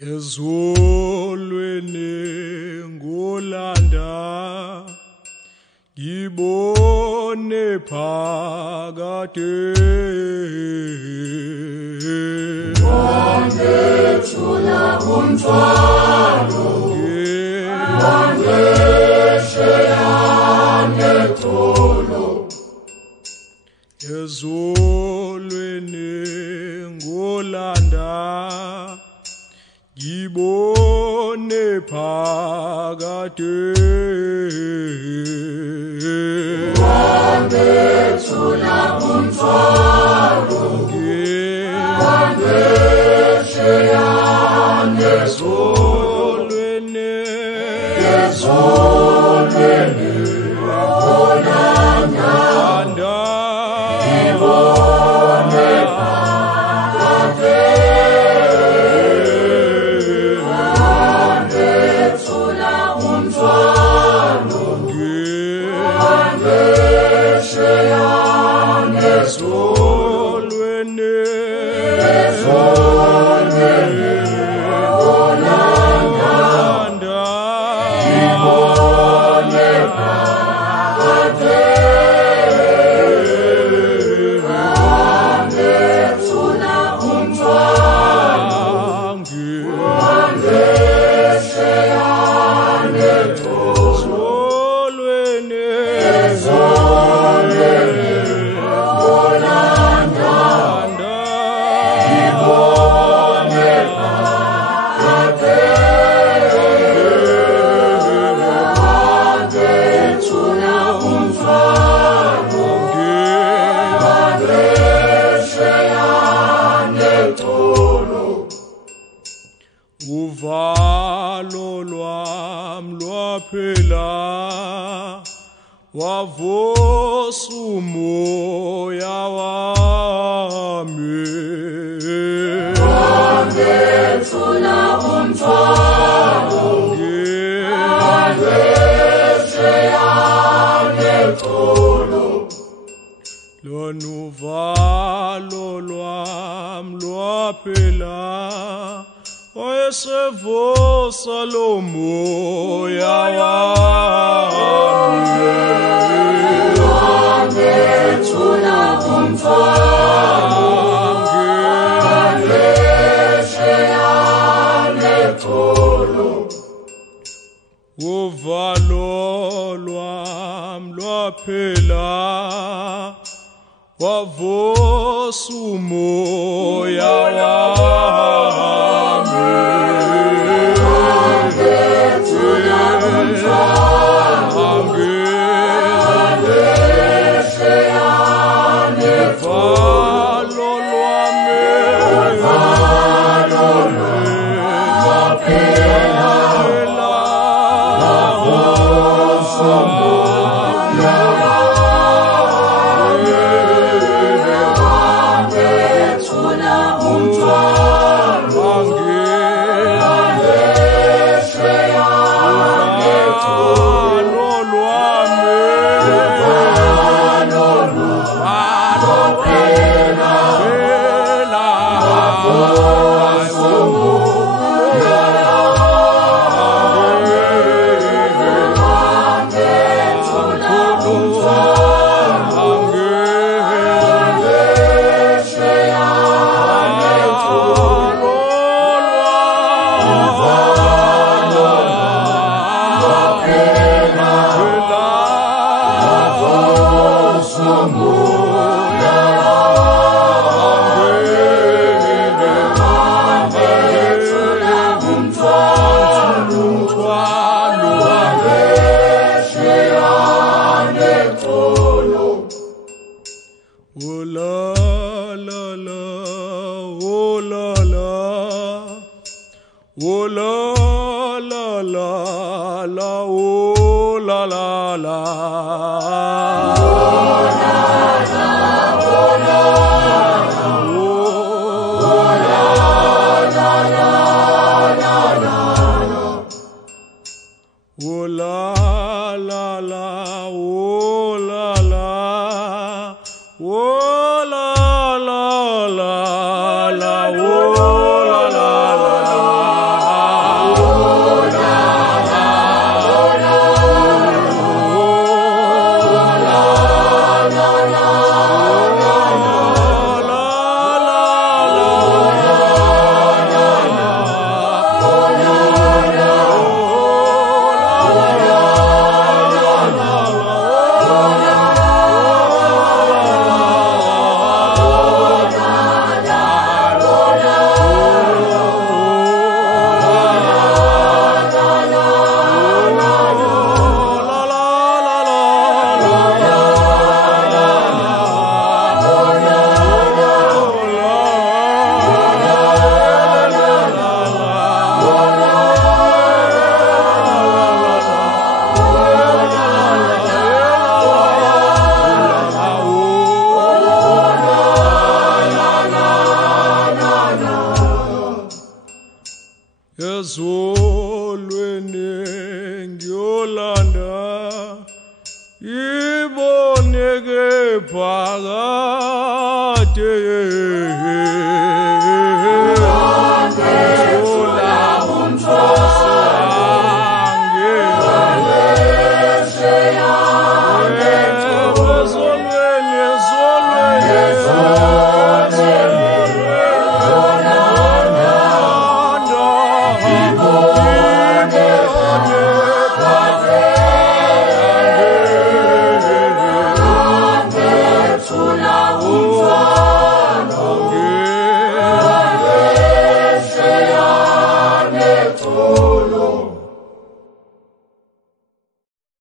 Ezolweni ngolanda ngibone phakade wangethula umthwalo wangeshayane tolo ezolweni ngolanda ngibone phakade wangethula umthwalo wangeshayane ezolweni ngolanda ngibone phakade wangethula umthwalo wangeshayane ezolweni uvalo lwam lwaphela wavosa umoya wami wangethula umthwalo wangeshayane tolo lona uvalo lwam lwaphela wayesevosa lo moya wami wangethula umthwalo wangeshayane tolo uvalo lwam lwaphela wavosa umoya wami wangethula umthwalo wangeshayane uvalo lwami lwaphela wavosa umoya wangethula umthwalo wangeshayane tolo Oh la la la, oh la la, oh la la la la, oh la la la. Oh la la la, oh la la, oh la la la la, oh la la la. phakade